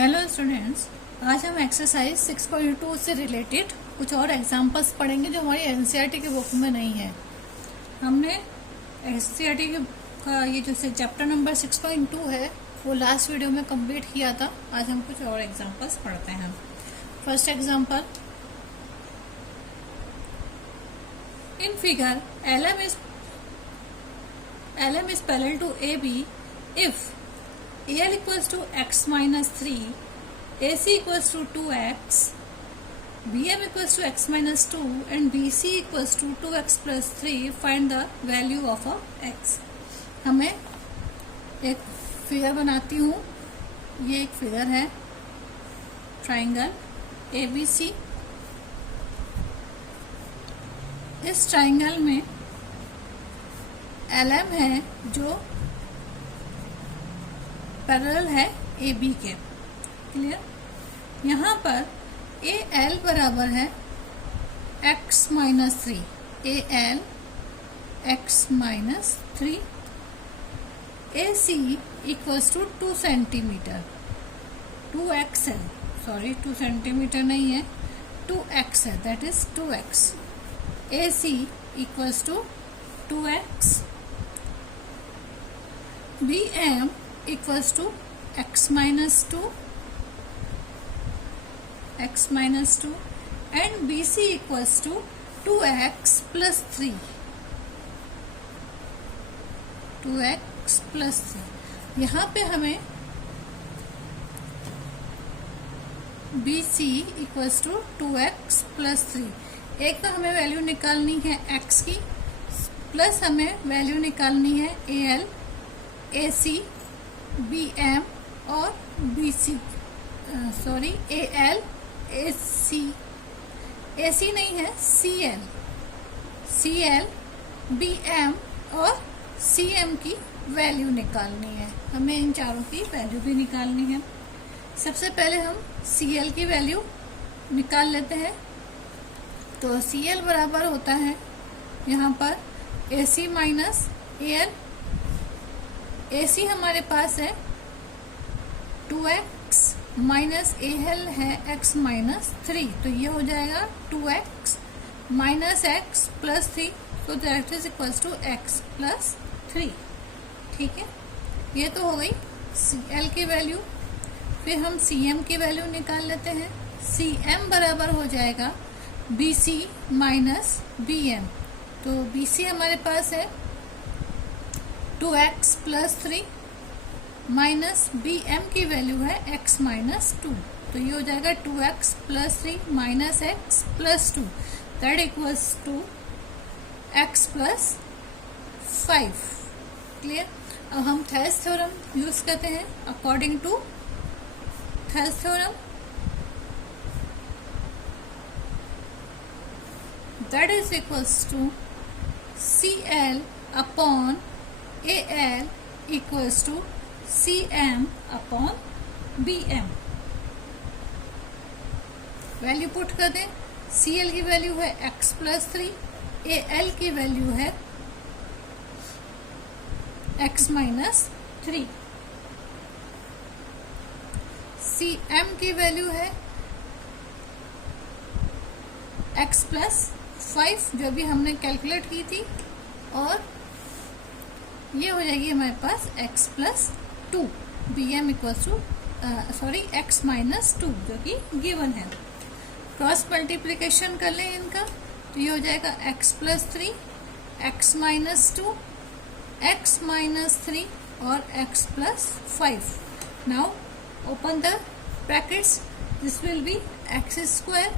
Hello students, आज हम exercise 6.2 से रिलेटेड कुछ और एग्जांपल्स पढ़ेंगे जो हमारी एनसीईआरटी की बुक में नहीं है। हमने एनसीईआरटी का ये जो चैप्टर नंबर 6.2 है वो लास्ट वीडियो में कंप्लीट किया था। आज हम कुछ और एग्जांपल्स पढ़ते हैं। First example, in figure LM is parallel to AB if AL equals to x minus 3, AC equals to 2x, BM equals to x minus 2 and BC equals to 2x plus 3, find the value of a x। हमें एक figure बनाती हूँ। ये एक figure है triangle ABC। इस triangle में LM है जो पैरेलल है AB के। क्लियर? यहाँ पर AL बराबर है x minus 3, AL x minus 3, AC equals to 2 centimetre, 2x है, सॉरी 2 सेंटीमीटर नहीं है, 2x है, that is 2x। AC equals to 2x, BM equals to x minus 2 and BC equals to 2x plus 3, 2x plus 3। यहाँ पे हमें BC equals to 2x plus 3, एक तो हमें वैल्यू निकालनी है x की, प्लस हमें वैल्यू निकालनी है AL, AC, BM और BC, सॉरी AL, AC नहीं है, CL, BM और CM की वैल्यू निकालनी है। हमें इन चारों की वैल्यू भी निकालनी है। सबसे पहले हम CL की वैल्यू निकाल लेते हैं। तो CL बराबर होता है यहाँ पर AC माइनस AL। AC हमारे पास है 2x माइनस AL है x माइनस 3, तो ये हो जाएगा 2x माइनस x प्लस 3, तो that is equals to x plus 3। ठीक है, ये तो हो गई CL की वैल्यू। फिर हम CM की वैल्यू निकाल लेते हैं। CM बराबर हो जाएगा BC माइनस BM। तो BC हमारे पास है 2x प्लस 3 माइनस BM की वैल्यू है x माइनस 2, तो ये हो जाएगा 2x plus 3 minus x plus 2, that equals to x plus 5। Clear? अब हम थेल्स थ्योरम यूज करते हैं। According to Thales theorem, that is equals to CL upon AL equals to CM upon BM। Value put कर दें। CL की value है x plus 3, AL की value है x माइनस 3, CM की वैल्यू है x प्लस 5 जो भी हमने कैलकुलेट की थी, और ये हो जाएगी हमारे पास x plus 2, BM equals to sorry x minus 2 जो कि गिवन है। क्रॉस मल्टीप्लीकेशन कर लें इनका, तो ये हो जाएगा x plus 3, x minus 2, x minus 3 और x plus 5। Now open the brackets, this will be x square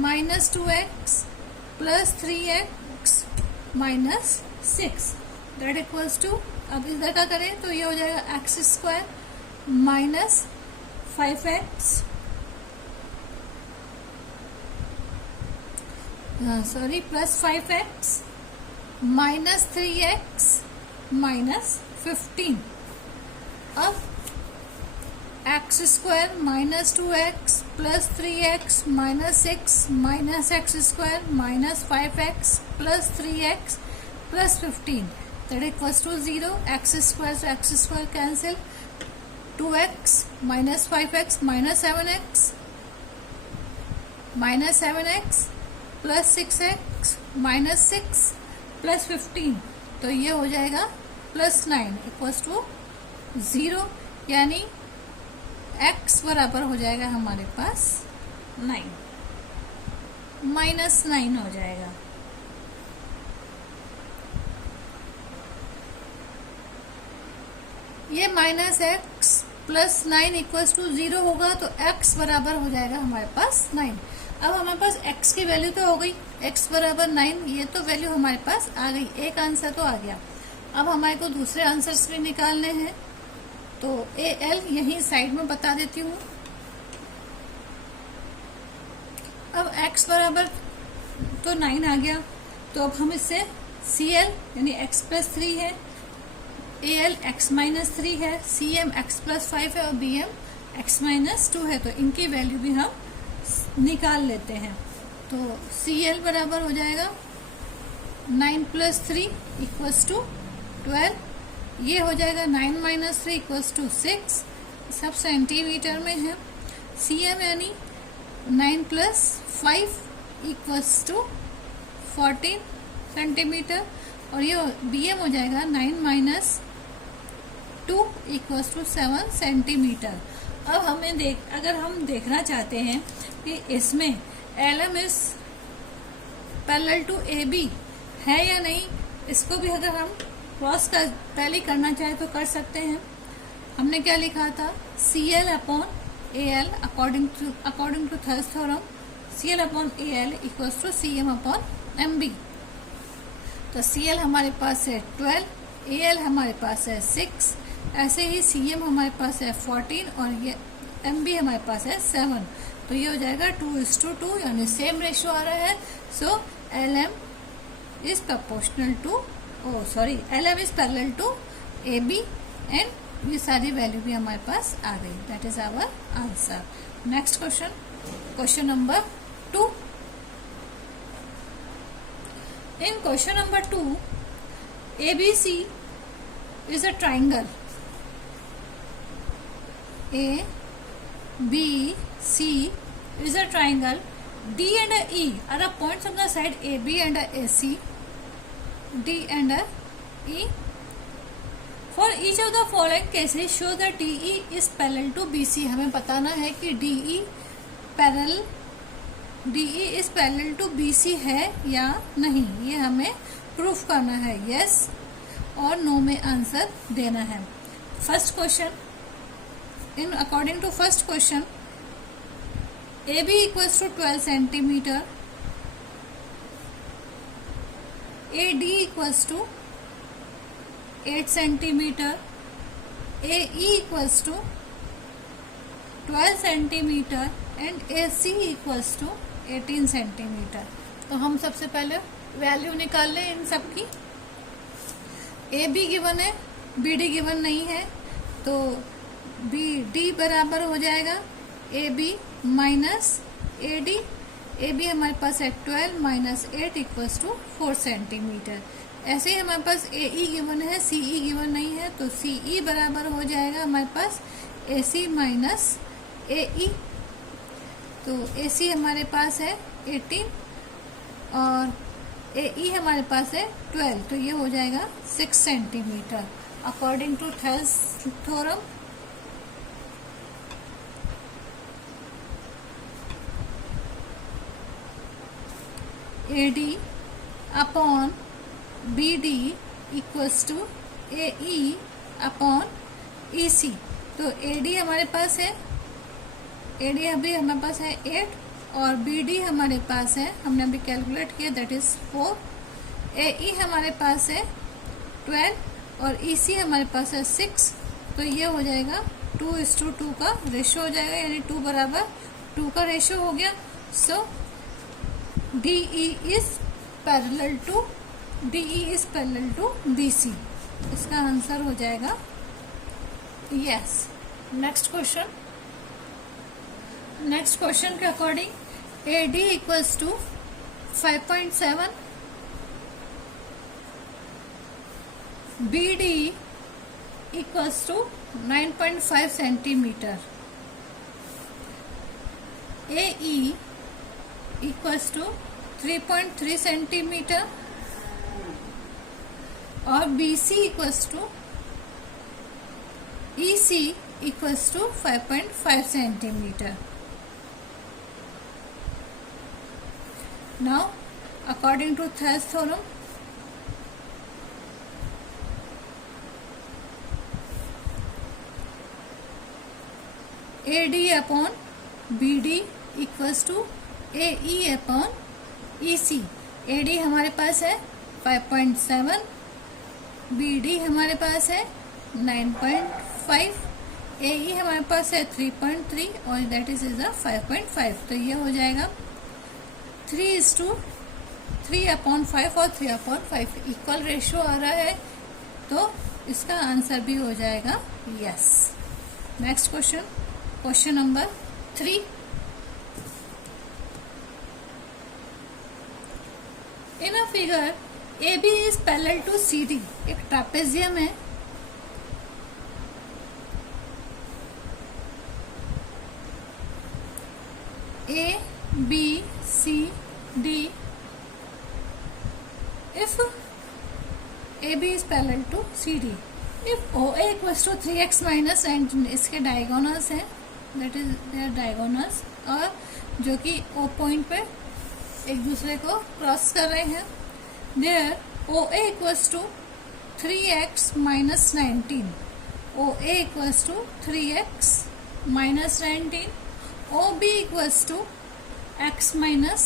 minus 2x plus 3x minus 6, that equals to, अब इधर का करें तो ये हो जाएगा x square minus 5x, sorry plus 5x minus 3x minus 15। अब x square minus 2x plus 3x minus 6 minus x square minus 5x plus 3x plus 15, that equals to 0। X square से x square cancel, 2x minus 5x minus 7x plus 6x minus 6 plus 15, तो ये हो जाएगा plus 9 equals to 0, यानी x बराबर हो जाएगा हमारे पास 9, माइनस 9 हो जाएगा। ये minus x plus 9 equals to 0 होगा, तो x बराबर हो जाएगा हमारे पास 9। अब हमारे पास x की वैल्यू तो हो गई, x बराबर 9, ये तो वैल्यू हमारे पास आ गई, एक आंसर तो आ गया। अब हमारे को दूसरे आंसर्स भी निकालने हैं, तो AL यहीं साइड में बता देती हूँ। अब x बराबर तो 9 आ गया, तो अब हम इससे CL यानी x प्लस 3 है, AL x माइनस 3 है, CM x प्लस 5 है और BM x माइनस 2 है, तो इनकी वैल्यू भी हम निकाल लेते हैं। तो CL बराबर हो जाएगा 9 प्लस 3 इक्वल्स टू 12, ये हो जाएगा 9 माइनस 3 इक्वल्स टू 6, सब सेंटीमीटर में है। CM यानी 9 प्लस 5 इक्वल्स टू 14 सेंटीमीटर, और ये BM हो जाएगा 9 माइनस 2 इक्वल्स टू 7 सेंटीमीटर। अब हमें अगर हम देखना चाहते हैं कि इसमें LM is parallel to AB है या नहीं, इसको भी अगर हम क्रॉस कर पहले करना चाहे तो कर सकते हैं। हमने क्या लिखा था, CL upon AL according to third theorem, CL upon AL equals to CM upon MB। तो CL हमारे पास है 12, AL हमारे पास है 6, ऐसे ही CM हमारे पास है 14 और ये MB हमारे पास है 7, तो ये हो जाएगा 2:2, यानी सेम रेशियो आ रहा है। So LM is proportional to LM is parallel to AB, and ये सारी वैल्यू भी हमारे पास आ गई, that is our answer. Next question, question number 2। In question number 2, ABC is a triangle. ABC is a triangle. D and E are the points on the side AB and AC. D and E. For each of the following cases, show that DE is parallel to BC. हमें बताना है कि DE is parallel to BC है या नहीं, ये हमें proof करना है। यस और नो में आंसर देना है। First question, in according to first question, AB equals to 12 centimetre, AD equals to 8 centimetre, AE equals to 12 centimetre and AC equals to 18 centimetre. तो हम सबसे पहले वैल्यू निकाल लें इन सब की। AB गिवन है, BD गिवन नहीं है, तो BD बराबर हो जाएगा AB माइनस AD। AB हमारे पास है 12 माइनस 8 इक्वल्स टू 4 सेंटीमीटर। ऐसे ही हमारे पास AE गिवन है, CE गिवन नहीं है, तो CE बराबर हो जाएगा हमारे पास AC माइनस AE। तो AC हमारे पास है 18 और AE हमारे पास है 12, तो ये हो जाएगा 6 centimetre according to third theorem. AD upon BD equals to AE upon EC। तो AD हमारे पास है, AD अभी हमारे पास है 8 और BD हमारे पास है, हमने अभी कैलकुलेट किया, दैट इज 4। AE हमारे पास है 12 और EC हमारे पास है 6, तो ये हो जाएगा 2:2 का रेशियो हो जाएगा, यानी 2 बराबर 2 का रेशियो हो गया। So DE is parallel to BC, इसका आंसर हो जाएगा यस। नेक्स्ट क्वेश्चन के according AD equals to 5.7, BD equals to 9.5 centimetre, AE equals to 3.3 centimetre और BC equals to EC equals to 5.5 centimetre. Now, according to Thales theorem, AD upon BD equals to AE upon EC. AD हमारे पास है 5.7, BD हमारे पास है 9.5, AE हमारे पास है 3.3 और दैट इज 5.5. तो ये हो जाएगा 3:3/5 और 3/5 इक्वल रेशियो आ रहा है, तो इसका आंसर भी हो जाएगा yes. Next question, question number 3. In a figure AB is parallel to CD. एक ट्रापेजियम है, ABCD. If AB is parallel to CD, if OA equals to 3x minus 19, इसके डायगोनल्स हैं, दैट इज देयर डायगोनल्स, और जो कि O point पे एक दूसरे को क्रॉस कर रहे हैं. There OA equals to 3x minus 19, OA equals to 3x minus 19, OB equals to x minus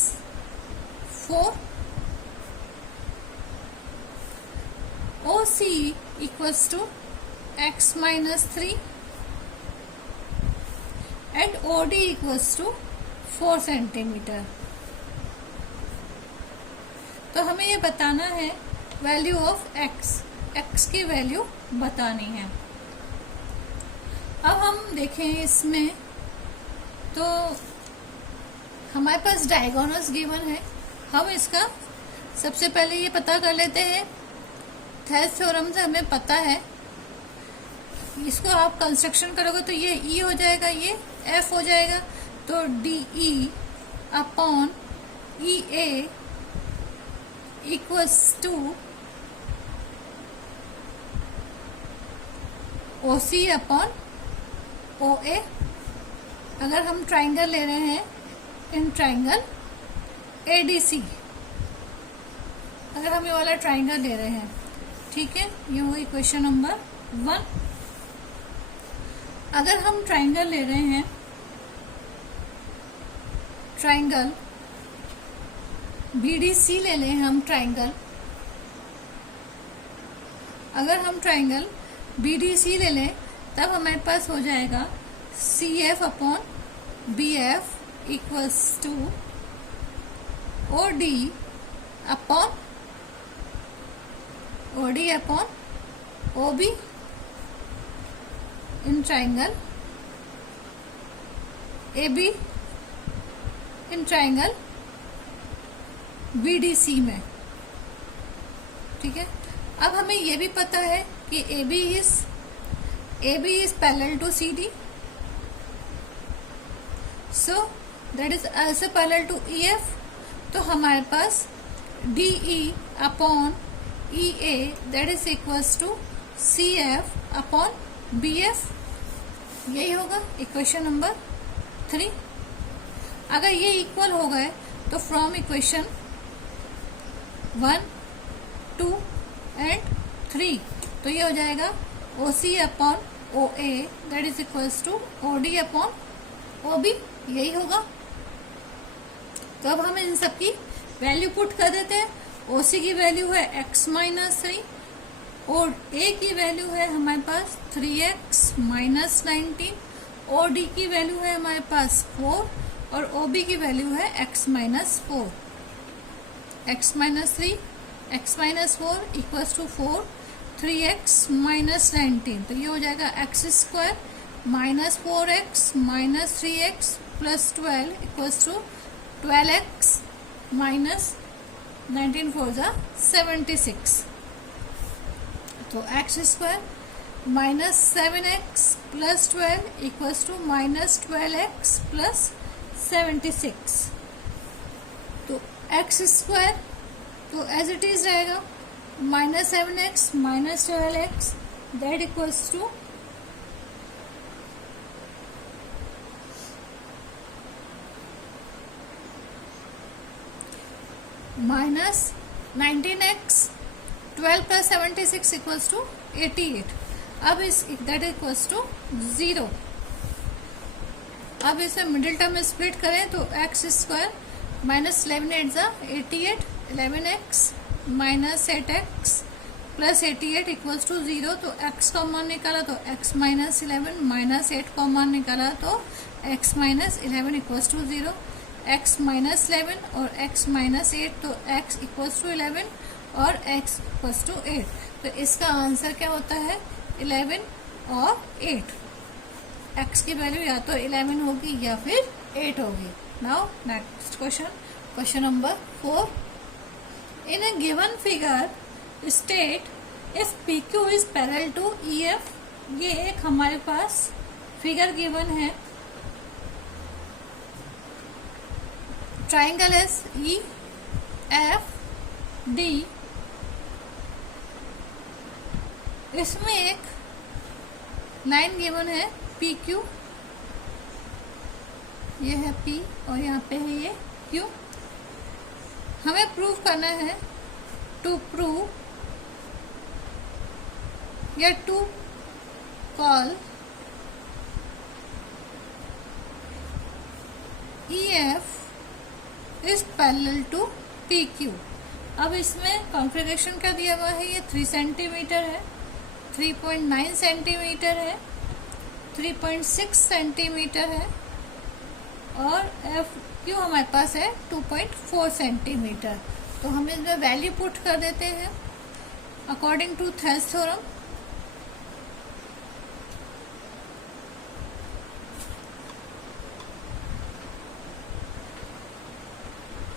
4, OC equals to x minus 3 and OD equals to 4 centimetre. तो हमें ये बताना है वैल्यू ऑफ x की वैल्यू बतानी है. अब हम देखें इसमें, तो हमारे पास डायगोनल्स गिवन है. हम इसका सबसे पहले ये पता कर लेते हैं, थेल्स थ्योरम से हमें पता है. इसको आप कंस्ट्रक्शन करोगे तो ये E हो जाएगा, ये F हो जाएगा. तो DE upon EA equals to OC upon OA. अगर हम ट्राइंगल ले रहे हैं, इन ट्राइंगल ADC, अगर हम ये वाला ट्राइंगल ले रहे हैं, ठीक है, ये हो इक्वेशन नंबर 1. अगर हम ट्राइंगल ले रहे हैं, ट्राइंगल BDC ले लें हम ट्राइंगल, अगर हम ट्राइंगल BDC ले लें तब हमारे पास हो जाएगा CF upon BF equals to OD upon OB in triangle AB in triangle BDC में. ठीक है, अब हमें ये भी पता है कि AB is parallel to CD, so that is also parallel to EF. तो हमारे पास DE upon EA that is equals to CF upon BF. यही होगा इक्वेशन नंबर 3. अगर ये इक्वल हो गए तो फ्रॉम इक्वेशन 1, 2 एंड 3, तो ये हो जाएगा OC upon OA that is equals to OD upon OB. यही होगा. तो अब हम इन सब की वैल्यू पुट कर देते हैं. OC की वैल्यू है x माइनस 3 और A की वैल्यू है हमारे पास 3x माइनस 19, OD की वैल्यू है हमारे पास 4 और OB की वैल्यू है x minus 4. x minus 3, x minus 4 equals to 4, 3x minus 19, तो ये हो जाएगा x square minus 4x minus 3x plus 12 equals to 12x minus 19 4 76. तो x square minus 7x plus 12 equals to minus 12x plus 76। तो x square तो as it is रहेगा minus 7x minus 12x that equals to minus 19x 12 plus 76 equals to 88। अब इस that equals to 0। अब इसे middle term में split करें तो एक्स स्क्वायर माइनस 11 8 ज़ा 88 11x minus 8x plus 88 equals to 0। तो x कॉमन निकाला तो x माइनस 11 माइनस 8 कॉमन निकाला तो x minus 11 equals to 0। x minus 11 और x माइनस 8 तो x इक्वल्स टू 11 और x इक्वल्स टू 8। तो इसका आंसर क्या होता है 11 और 8। x की वैल्यू या तो 11 होगी या फिर 8 होगी। Now next question number 4। In a given figure state if PQ is parallel to EF। ये एक हमारे पास फिगर गिवन है। ट्राइंगल है EFD। इसमें एक लाइन गिवन है PQ, ये है P और यहाँ पे है ये Q। हमें प्रूव करना है टू प्रूव या to call EF is parallel to PQ। अब इसमें कॉन्फ़िगरेशन क्या दिया हुआ है, ये 3 सेंटीमीटर है, 3.9 सेंटीमीटर है, 3.6 सेंटीमीटर है और FQ हमारे पास है 2.4 सेंटीमीटर। तो हम इसमें वैल्यू पुट कर देते हैं according to Thales theorem.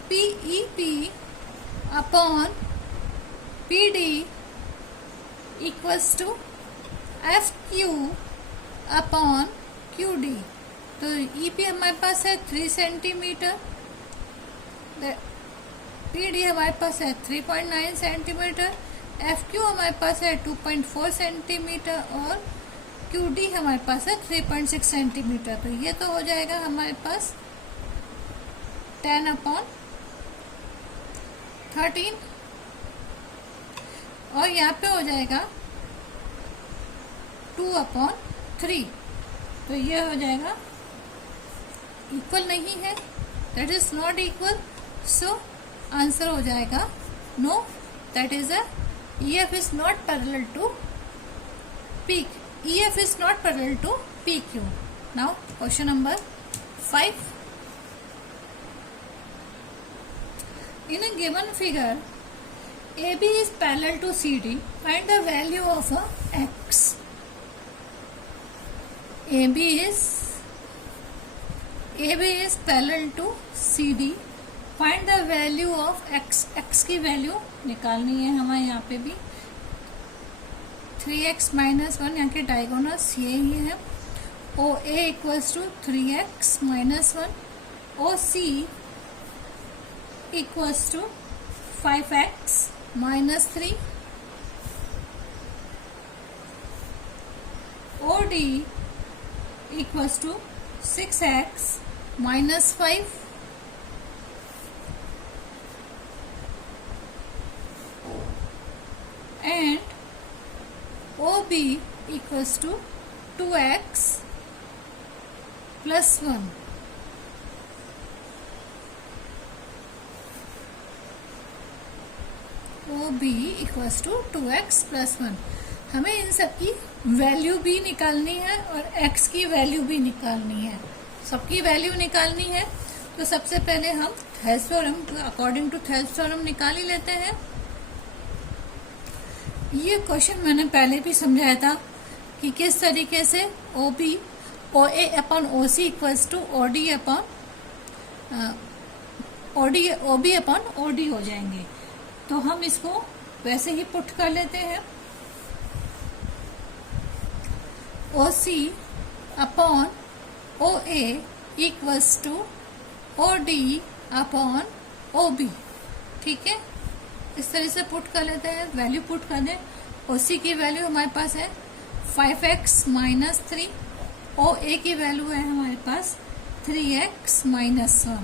PEP upon PD equals to FQ upon QD। तो EP हमारे पास है 3 सेंटीमीटर, PD हमारे पास है 3.9 सेंटीमीटर, FQ हमारे पास है 2.4 सेंटीमीटर और QD हमारे पास है 3.6 सेंटीमीटर। तो ये तो हो जाएगा हमारे पास 10 अपॉन 13 और यहाँ पे हो जाएगा 2 अपॉन 3। तो ये हो जाएगा इक्वल नहीं है, that is not equal. So answer हो जाएगा no, that is a EF is not parallel to P। EF is not parallel to PQ. Now question number 5. In a given figure, AB is parallel to CD. Find the value of X. AB is parallel to CD. Find the value of X. X की value निकालनी है हमें यहाँ पे भी। 3x minus 1 यहाँ के diagonals ये ही है। OA equals to 3x minus 1, OC equals to 5x minus 3, OD equals to 6x minus 5, and OB equals to 2x plus 1. OB equals to 2x plus 1. हमें इन सब की वैल्यू भी निकालनी है और x की वैल्यू भी निकालनी है, सबकी वैल्यू निकालनी है। तो सबसे पहले हम Thales theorem according to Thales theorem निकाल ही लेते हैं। ये क्वेश्चन मैंने पहले भी समझाया था कि किस तरीके से OA upon OC equals to OB upon OD हो जाएंगे। तो हम इसको वैसे ही पुट कर लेते हैं। O C upon O A equals to O D upon O B. ठीक है, इस तरह से पुट कर लेते हैं, वैल्यू पुट कर दें। ओ सी की वैल्यू हमारे पास है 5x माइनस 3, ओ ए की वैल्यू है हमारे पास 3x माइनस 1,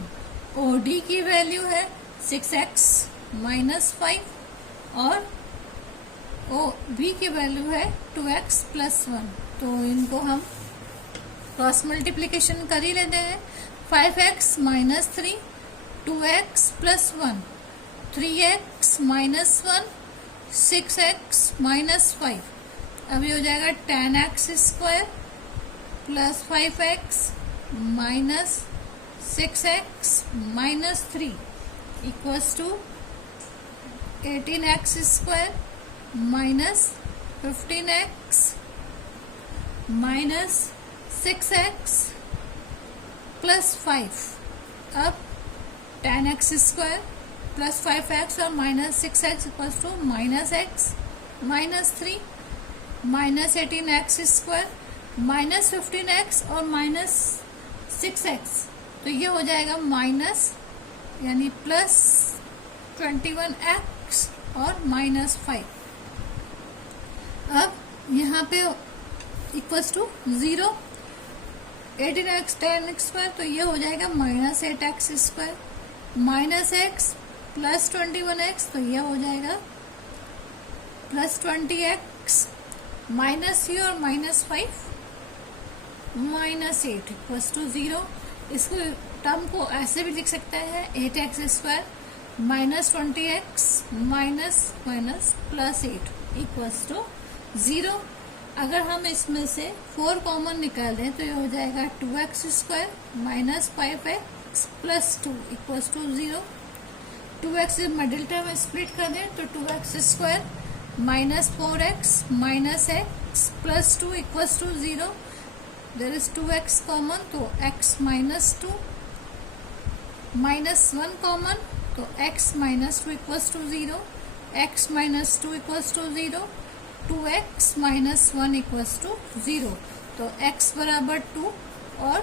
ओ डी की वैल्यू है 6x माइनस 5 और ओ बी की वैल्यू है 2x प्लस 1। तो इनको हम क्रॉस मल्टीप्लीकेशन कर ही लेते हैं। 5x minus 3, 2x plus 1, 3x minus 1, 6x minus 5। अभी हो जाएगा 10x square plus 5x minus 6x minus 3 equals to 18x square minus 15x minus 6x plus 5। अब 10x स्क्वायर प्लस 5x और minus 6x equals to minus x minus 3 minus 18x square minus 15x और minus 6x। तो ये हो जाएगा minus यानी plus 21x और minus 5। अब यहाँ पे equals to 0, 18x 10x square, तो ये हो जाएगा minus 8x square minus x plus 21x, तो ये हो जाएगा प्लस 20x माइनस 3 और माइनस 5 माइनस 8 इक्वल्स टू 0। इसको टर्म को ऐसे भी लिख सकते हैं 8x square minus 20x minus minus plus 8 equals to 0। अगर हम इसमें से 4 कॉमन निकाल दें तो ये हो जाएगा 2x square minus 5x plus 2 equals to 0। 2x middle term split कर दें तो 2x square minus 4x minus x plus 2 equals to 0। There is 2x common तो x माइनस 2 माइनस 1 कॉमन तो x minus 2 equals to 0, x minus 2 equals to 0, 2x minus 1 equals to 0। तो x बराबर 2 और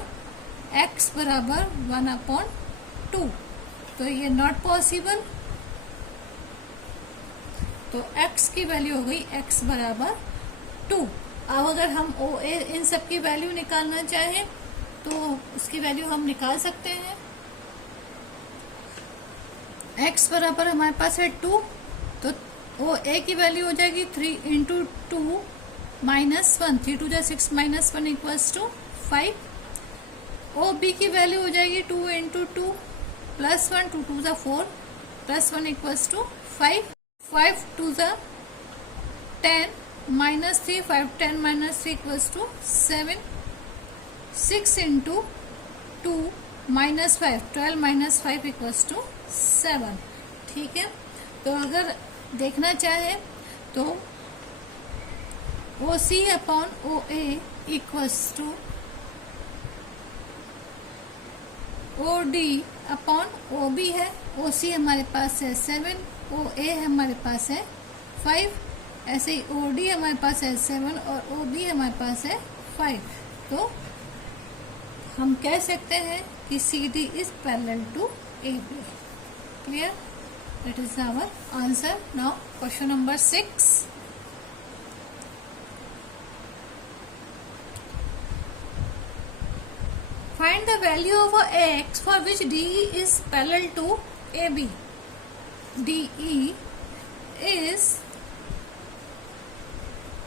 x बराबर 1/2। तो ये not possible. तो x की वैल्यू हो गई x बराबर 2। अब अगर हम ओ ए इन सब की वैल्यू निकालना चाहें तो उसकी वैल्यू हम निकाल सकते हैं। x बराबर हमारे पास है 2, तो ओ ए की वैल्यू हो जाएगी 3 into 2 minus 1, 3 2 6 minus 1 equals to 5। O B की वैल्यू हो जाएगी 2 into 2 plus 1, 2 2 4 plus 1 equals to 5, 5 2 10 minus 3, 5 10 minus 3 equals to 7, 6 into 2 minus 5 12 minus 5 equals to 7। ठीक है, तो अगर देखना चाहे तो O C upon O A equals to O D upon O B है। ओ सी हमारे पास है 7, ओ ए हमारे पास है 5, ऐसे ही ओ डी हमारे पास है 7 और ओ बी हमारे पास है 5। तो हम कह सकते हैं कि C D is parallel to A B. Clear? That is our answer. Now question number 6. Find the value of a x for which DE is parallel to AB. DE is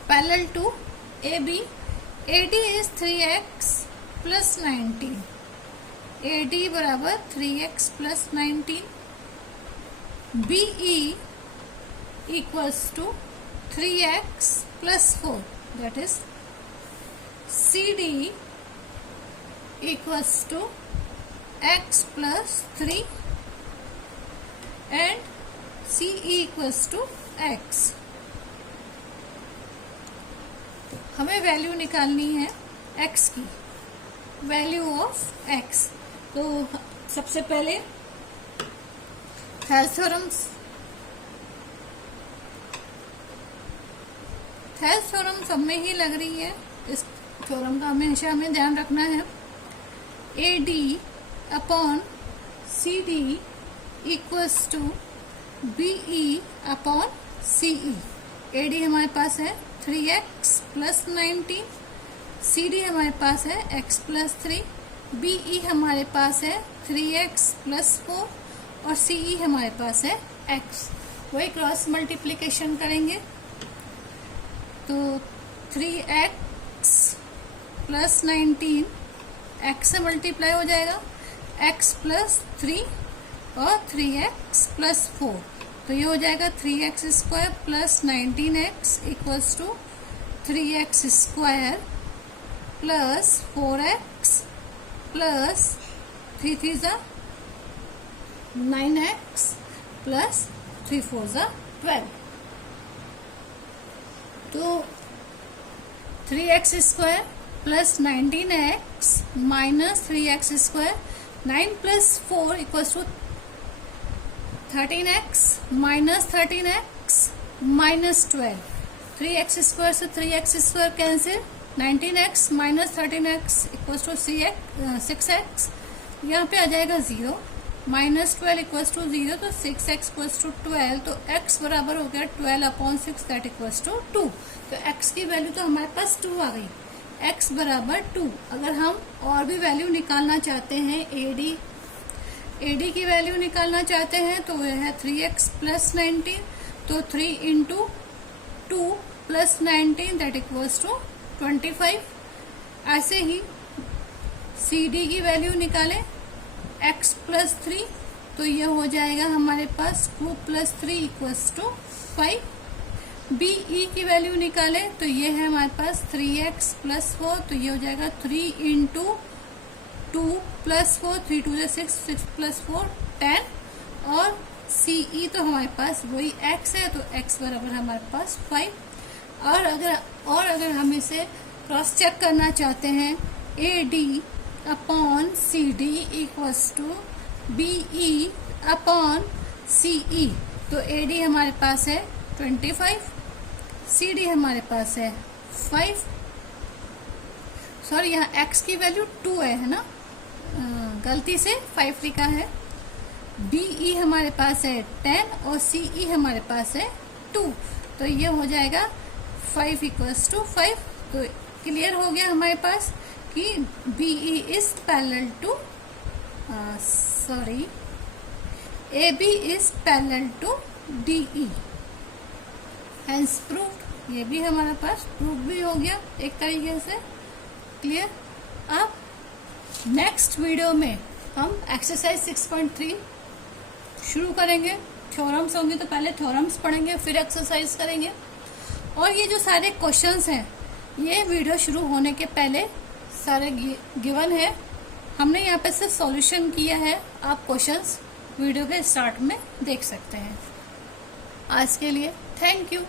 parallel to AB. AD is 3x plus 19. AD बराबर 3x plus 19. BE equals to 3x plus 4, that is CD equals to x plus 3 and CE equals to x। हमें value निकालनी है x की, value of x। तो सबसे पहले Thales theorem सब में ही लग रही है, इस थ्योरम का हमेशा हमें ध्यान रखना है। AD upon CD equals to BE upon CE। AD हमारे पास है 3x प्लस 19, CD हमारे पास है x प्लस 3, BE हमारे पास है 3x प्लस 4 और CE हमारे पास है x। वही क्रॉस मल्टीप्लिकेशन करेंगे तो 3x प्लस 19 x से मल्टीप्लाई हो जाएगा, x प्लस 3 और 3x प्लस 4, तो ये हो जाएगा 3x square plus 19x equals to 3x square plus 4x plus 3 3 ज़ा 9x प्लस 3 4 ज़ा 12। तो 3x square plus 19x minus 3x square, 9 plus 4 equals to 13x minus 13x minus 12। 3x square से 3x square cancel, 19x minus 13x equals to 6x, यहाँ पे आ जाएगा 0, minus 12 equals to 0, तो 6x equals to 12, तो x बराबर हो गया 12 upon 6 that equals to 2। तो x की वैल्यू तो हमारे पास 2 आ गई, x बराबर 2। अगर हम और भी वैल्यू निकालना चाहते हैं, AD की वैल्यू निकालना चाहते हैं तो वह है 3x प्लस 19, तो 3 into 2 plus 19 that equals to 25। ऐसे ही CD की वैल्यू निकालें x प्लस 3, तो ये हो जाएगा हमारे पास 2 प्लस 3 इक्वल्स टू 5। BE की वैल्यू निकालें तो ये है हमारे पास 3x प्लस 4, तो ये हो जाएगा 3 इंटू 2 प्लस 4, 3 2 6, 6 प्लस 4 10, और CE तो हमारे पास वही x है, तो x बराबर हमारे पास 5। और अगर हम इसे क्रॉस चेक करना चाहते हैं, AD upon CD equals to BE upon CE, तो AD हमारे पास है 25, CD हमारे पास है 5, सॉरी यहाँ x की वैल्यू 2 है ना, गलती से 5 लिखा है। BE हमारे पास है 10 और CE हमारे पास है 2, तो ये हो जाएगा 5 इक्वल्स टू 5। तो क्लियर हो गया हमारे पास कि BE is parallel to AB is parallel to DE, hence proof. ये भी हमारे पास प्रूफ भी हो गया एक तरीके से। क्लियर। अब नेक्स्ट वीडियो में हम एक्सरसाइज 6.3 शुरू करेंगे। थ्योरम्स होंगे तो पहले थ्योरम्स पढ़ेंगे, फिर एक्सरसाइज करेंगे। और ये जो सारे क्वेश्चंस हैं ये वीडियो शुरू होने के पहले सारे गिवन है, हमने यहाँ पे सिर्फ सॉल्यूशन किया है। आप क्वेश्चंस वीडियो के स्टार्ट में देख सकते हैं। आज के लिए थैंक यू।